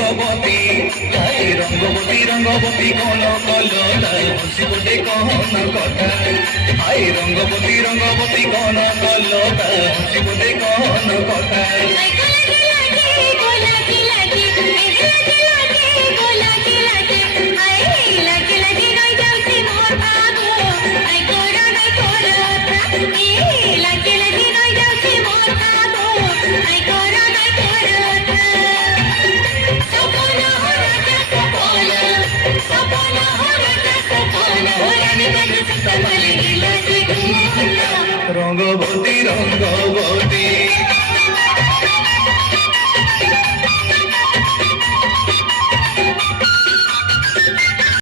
রঙ্গবতী হায় রঙ্গবতী রঙ্গবতী কোন কলতায় হসি বটে কহন কথায় হায় রঙ্গবতী রঙ্গবতী কোন কলতায় হসি বটে কহন কথায় রঙ্গবতী রঙ্গবতী